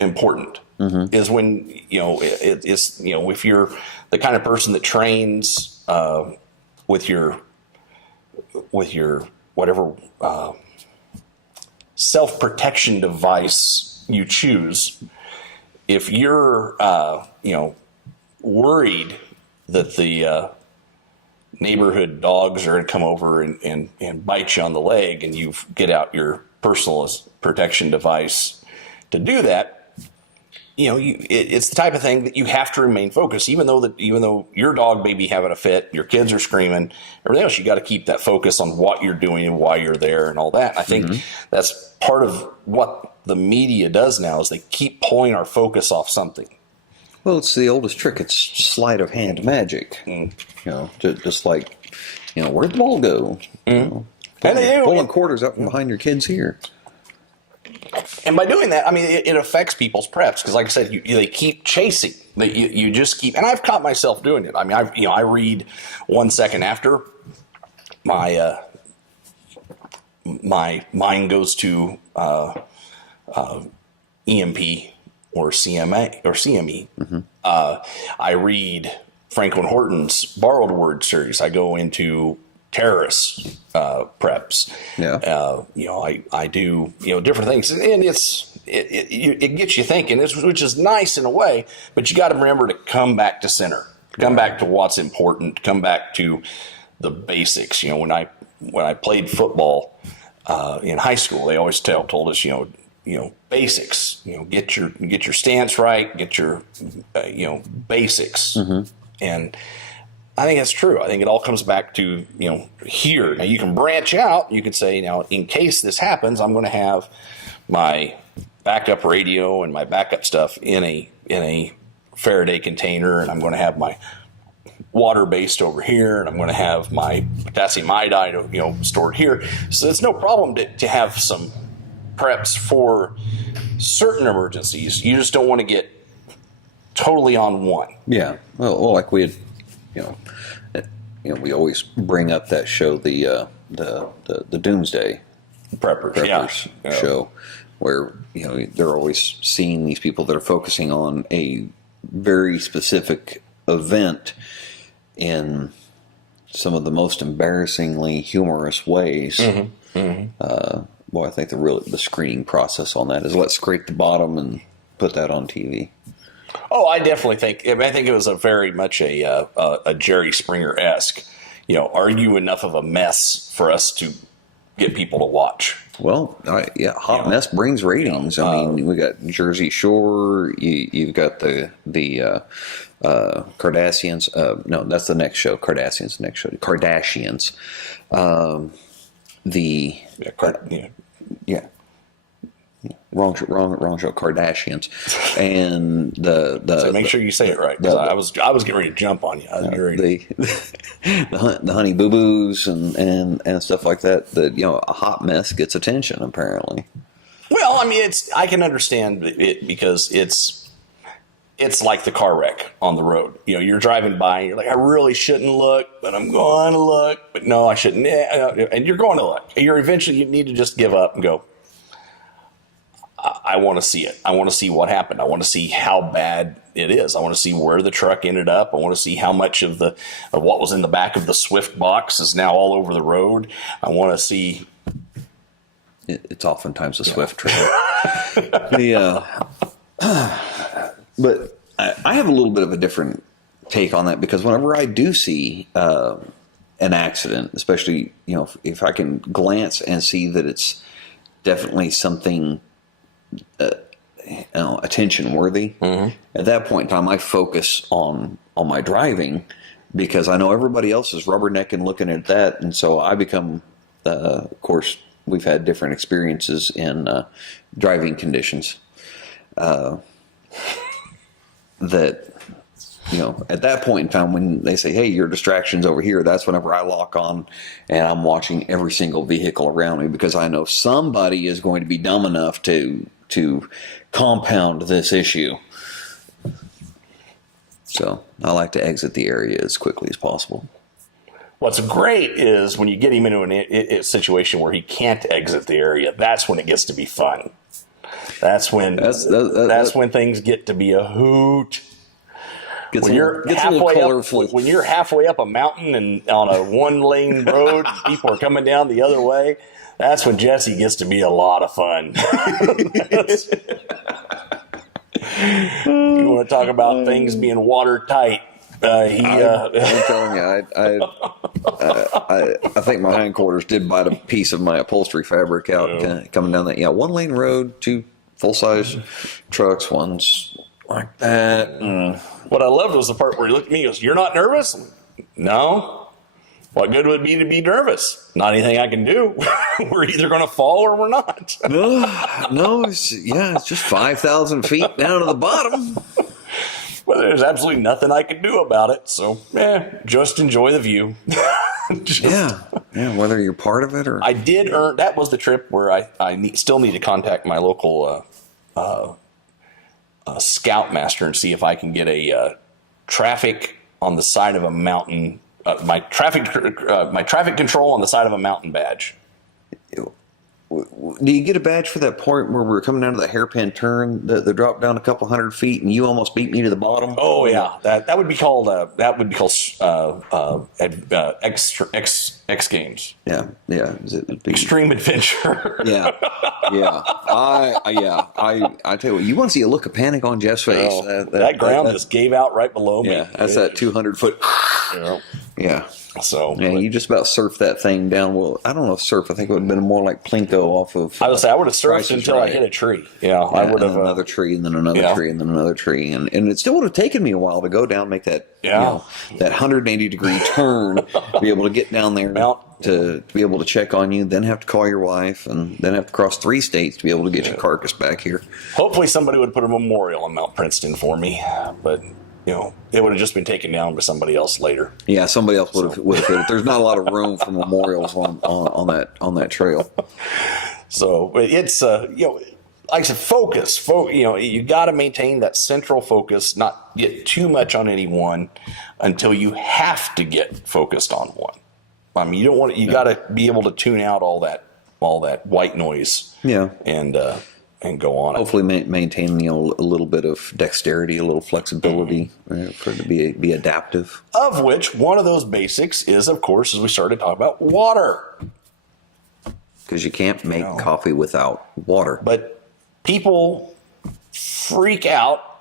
important. Is when it's if you're the kind of person that trains with your whatever self-protection device you choose, if you're worried that the neighborhood dogs are going to come over and bite you on the leg, and you get out your personal protection device to do that, it's the type of thing that you have to remain focused, even though your dog may be having a fit, your kids are screaming, everything else, you got to keep that focus on what you're doing and why you're there and all that. And I think that's part of what the media does now, is they keep pulling our focus off something. Well, it's the oldest trick. It's sleight of hand magic. Just like, where'd the ball go? Pulling quarters up from behind your kids here. And by doing that, I mean, it affects people's preps, because, like I said, they keep chasing. You just keep, and I've caught myself doing it. I mean, I read 1 second after my mind goes to EMP or CMA or CME. I read Franklin Horton's Borrowed Word series. I go into terrorist preps. I do different things, and it gets you thinking, which is nice in a way. But you got to remember to come back to center, come back to what's important, come back to the basics. When I played football in high school, they always told us basics. Get your stance right, get your basics, and I think that's true. I think it all comes back to, here. Now, you can branch out. You could say, in case this happens, I'm going to have my backup radio and my backup stuff in a Faraday container, and I'm going to have my water-based over here, and I'm going to have my potassium iodide, stored here. So it's no problem to have some preps for certain emergencies. You just don't want to get totally on one. Yeah. Well, like we had, we always bring up that show, the Doomsday Preppers show, where they're always seeing these people that are focusing on a very specific event in some of the most embarrassingly humorous ways. I think the screening process on that is let's scrape the bottom and put that on TV. Oh, I definitely think it was a very much a Jerry Springer-esque. Are you enough of a mess for us to get people to watch? Well, hot mess brings ratings. I mean, we got Jersey Shore. You've got the Kardashians. No, that's the next show. Kardashians, next show. Kardashians. Wrong show. Kardashians, and So make sure you say it right, because I was getting ready to jump on you. The Honey Boo Boos and stuff like that. A hot mess gets attention apparently. Well, I mean, I can understand it, because it's like the car wreck on the road. You're driving by and you're like, I really shouldn't look, but I'm going to look. But no, I shouldn't. And you're going to look. You need to just give up and go, I want to see it. I want to see what happened. I want to see how bad it is. I want to see where the truck ended up. I want to see how much of what was in the back of the Swift box is now all over the road. I want to see it's oftentimes a swift trail. But I have a little bit of a different take on that, because whenever I do see an accident, especially, if I can glance and see that it's definitely something attention worthy, at that point in time, I focus on my driving, because I know everybody else is rubbernecking looking at that. And so I become, of course, we've had different experiences in driving conditions that, at that point in time, when they say, hey, your distraction's over here, that's whenever I lock on and I'm watching every single vehicle around me, because I know somebody is going to be dumb enough to compound this issue. So I like to exit the area as quickly as possible. What's great is when you get him into a situation where he can't exit the area, that's when it gets to be fun. That's when things get to be a hoot. When you're halfway up a mountain and on a one-lane road, and people are coming down the other way, that's when Jesse gets to be a lot of fun. You want to talk about things being watertight? I'm telling you, I think my hindquarters did bite a piece of my upholstery fabric out coming down that. Yeah, one-lane road, two full-size trucks, one's like that. What I loved was the part where he looked at me and goes, "You're not nervous?" No. What good would it be to be nervous? Not anything I can do. We're either going to fall or we're not. No, it's just 5,000 feet down to the bottom. Well, there's absolutely nothing I can do about it. So, just enjoy the view. Whether you're part of it or... I did earn... That was the trip where I still need to contact my local scoutmaster and see if I can get a traffic on the side of a mountain... my traffic control on the side of a mountain badge. Do you get a badge for that point where we're coming down to the hairpin turn, the drop down a couple hundred feet, and you almost beat me to the bottom? Oh yeah, that would be called X Games. Yeah. Extreme Adventure. I tell you what, you want to see a look of panic on Jeff's face. That ground just gave out right below me. Yeah, that's that 200-foot. Yeah. So you just about surfed that thing down. Well, I don't know if surf. I think it would have been more like Plinko off of. I would say I would have surfed until I hit a tree. I would have another tree, and then another tree, and then another tree, and it still would have taken me a while to go down, make that that 180-degree turn, be able to get down there to be able to check on you, then have to call your wife, and then have to cross 3 states to be able to get your carcass back here. Hopefully, somebody would put a memorial on Mount Princeton for me, but. It would have just been taken down by somebody else later. Yeah, somebody else would have hit it. There's not a lot of room for memorials on that trail. So it's like I said, focus. You got to maintain that central focus, not get too much on any one until you have to get focused on one. I mean, you don't want you got to be able to tune out all that white noise. Yeah, and go on. Hopefully maintain a little bit of dexterity, a little flexibility, for it to be adaptive. Of which one of those basics is, of course, as we started talking about, water. Because you can't make coffee without water. But people freak out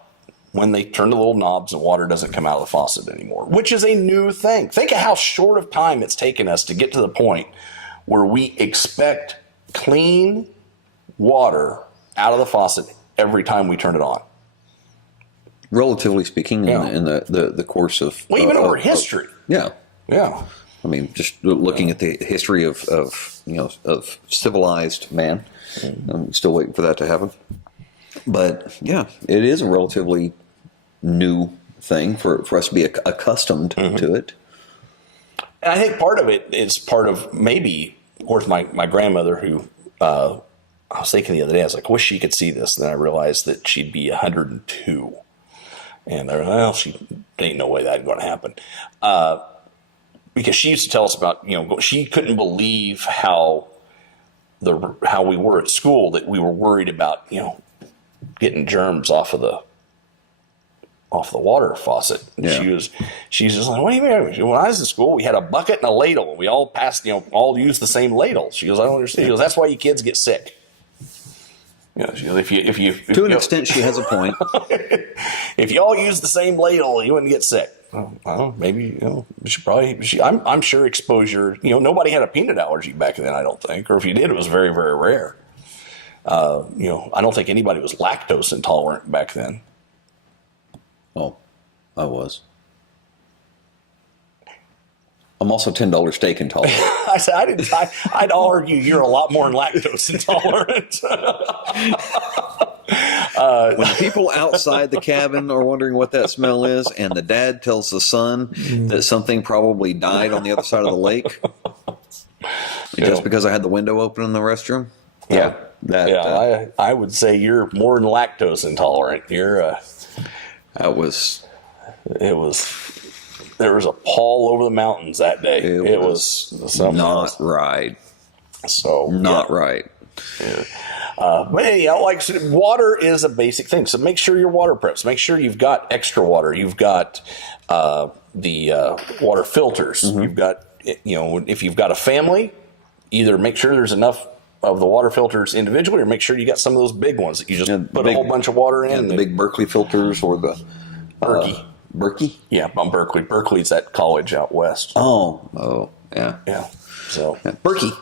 when they turn the little knobs and water doesn't come out of the faucet anymore, which is a new thing. Think of how short of time it's taken us to get to the point where we expect clean water out of the faucet every time we turn it on. Relatively speaking, in the course of... Well, even over history. Yeah. I mean, just looking at the history of civilized man. I'm still waiting for that to happen. But, it is a relatively new thing for us to be accustomed to it. And I think part of it is part of maybe, of course, my grandmother who... I was thinking the other day, I was like, I wish she could see this. And then I realized that she'd be 102. And she ain't no way that's going to happen. Because she used to tell us about, she couldn't believe how we were at school, that we were worried about, getting germs off of off the water faucet. And she's just like, what do you mean? When I was in school, we had a bucket and a ladle. We all passed, all used the same ladle. She goes, I don't understand. She goes, that's why you kids get sick. She goes, if to an extent, she has a point. If you all use the same ladle, you wouldn't get sick. Well, maybe we should probably. I'm sure exposure. Nobody had a peanut allergy back then. I don't think, or if you did, it was very, very rare. I don't think anybody was lactose intolerant back then. Oh, I was. I'm also $10 steak intolerant. I said I'd argue you're a lot more than lactose intolerant. When people outside the cabin are wondering what that smell is, and the dad tells the son that something probably died on the other side of the lake, just because I had the window open in the restroom. I would say you're more than lactose intolerant. There was a pall over the mountains that day. It was not right. So right. Yeah. But anyhow, like I said, water is a basic thing. So make sure your water preps. Make sure you've got extra water. You've got the water filters. Mm-hmm. You've got, if you've got a family, either make sure there's enough of the water filters individually, or make sure you got some of those big ones that you just put a whole bunch of water in. The big Berkeley filters, or the Berkey. Berkey? Yeah, on Berkeley. Berkeley's that college out west. Oh, yeah. Yeah. So Berkey.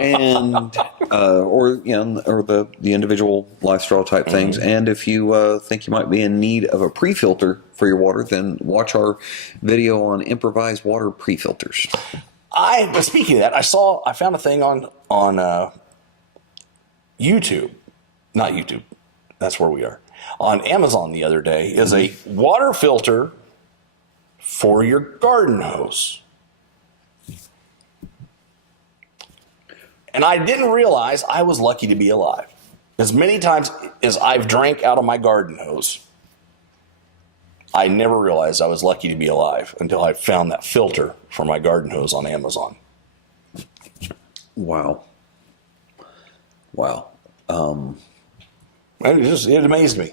And or the individual life straw type things. And if you think you might be in need of a pre-filter for your water, then watch our video on improvised water pre-filters. Speaking of that, I found a thing on YouTube, not YouTube. That's where we are. On Amazon the other day is a water filter for your garden hose. And I didn't realize I was lucky to be alive. As many times as I've drank out of my garden hose, I never realized I was lucky to be alive until I found that filter for my garden hose on Amazon. Wow. It amazed me.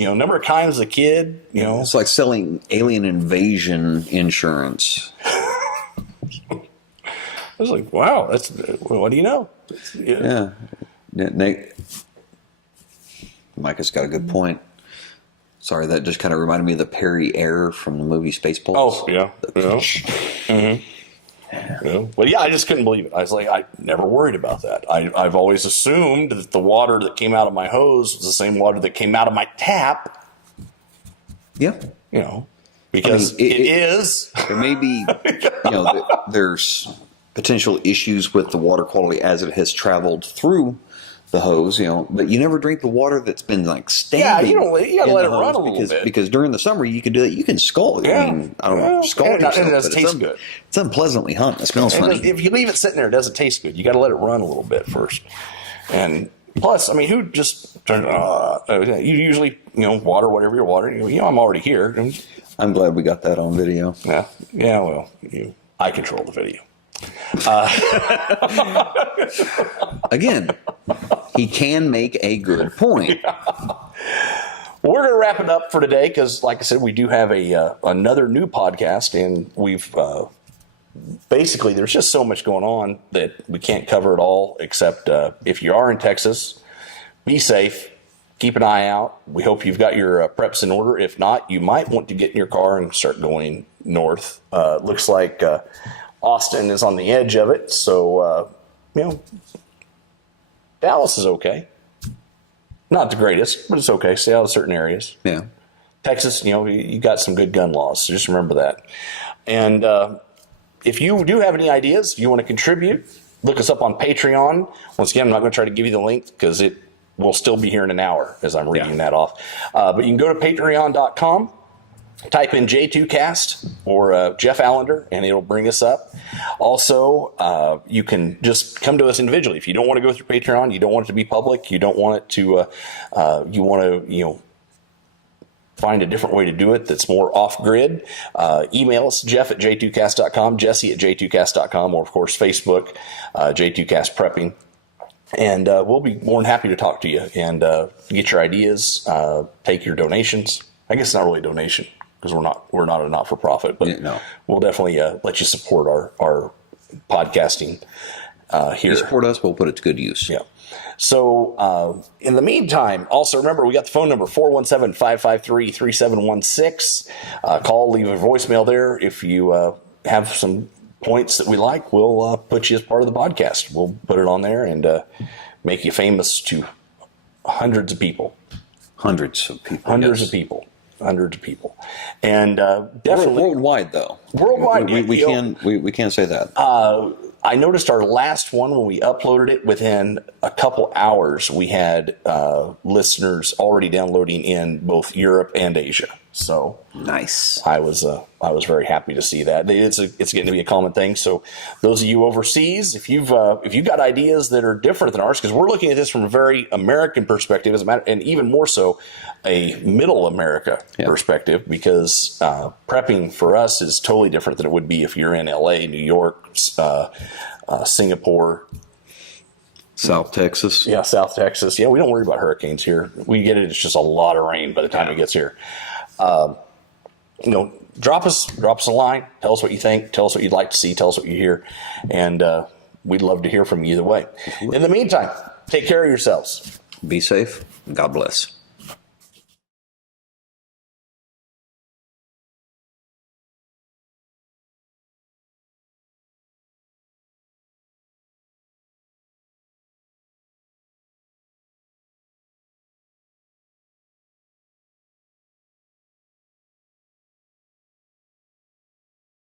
Number of times as a kid, It's like selling alien invasion insurance. I was like, wow, what do you know? Yeah. Nate, Micah's got a good point. Sorry, that just kind of reminded me of the Perry Air from the movie Spaceballs. Oh, yeah. Mm-hmm. Yeah. Well, I just couldn't believe it. I was like, I never worried about that. I've always assumed that the water that came out of my hose was the same water that came out of my tap. Yeah. Because it is. There may be, there's potential issues with the water quality as it has traveled through the hose, but you never drink the water that's been standing. Yeah, you gotta let it run a little bit. Because during the summer you can do that. You can scald. Yeah. I mean, I don't know, scald yourself. And it doesn't taste good. It's unpleasantly hot. It smells funny. If you leave it sitting there, it doesn't taste good. You got to let it run a little bit first. And plus, who just turns? You usually, water whatever you're watering. I'm already here. I'm glad we got that on video. Yeah. Well, I control the video. Again, he can make a good point. We're going to wrap it up for today because, like I said, we do have another new podcast, and we've basically there's just so much going on that we can't cover it all. Except if you are in Texas, be safe, keep an eye out. We hope you've got your preps in order. If not, you might want to get in your car and start going north. Looks like Austin is on the edge of it, so Dallas is okay. Not the greatest, but it's okay. Stay out of certain areas. Yeah. Texas, you got some good gun laws, so just remember that. And if you do have any ideas, if you want to contribute, look us up on Patreon. Once again, I'm not going to try to give you the link because it will still be here in an hour as I'm reading that off. But you can go to patreon.com. Type in J2Cast or Jeff Allender, and it'll bring us up. Also, you can just come to us individually. If you don't want to go through Patreon, you don't want it to be public, you don't want it to, you want to, find a different way to do it that's more off-grid, email us, Jeff at j2cast.com, Jesse at j2cast.com, or, of course, Facebook, J2Cast Prepping. And we'll be more than happy to talk to you and get your ideas, take your donations. I guess it's not really a donation because we're not a not for profit, but no. We'll definitely let you support our podcasting here. You support us, we'll put it to good use. Yeah. So in the meantime, also remember, we got the phone number 417-553-3716. Call, leave a voicemail there. If you have some points that we like, we'll put you as part of the podcast. We'll put it on there and make you famous to hundreds of people. Hundreds of people. Hundreds of people. And definitely worldwide, though. Worldwide, we can say that. I noticed our last one, when we uploaded it, within a couple hours, we had listeners already downloading in both Europe and Asia. So nice. I was very happy to see that. It's getting to be a common thing. So those of you overseas, if you've got ideas that are different than ours, because we're looking at this from a very American perspective, as a matter, and even more so a middle America perspective, because prepping for us is totally different than it would be if you're in LA, New York, Singapore, South Texas. Yeah, South Texas. Yeah, we don't worry about hurricanes here. We get it. It's just a lot of rain by the time it gets here. Drop us a line. Tell us what you think. Tell us what you'd like to see. Tell us what you hear. And we'd love to hear from you either way. In the meantime, take care of yourselves. Be safe. God bless.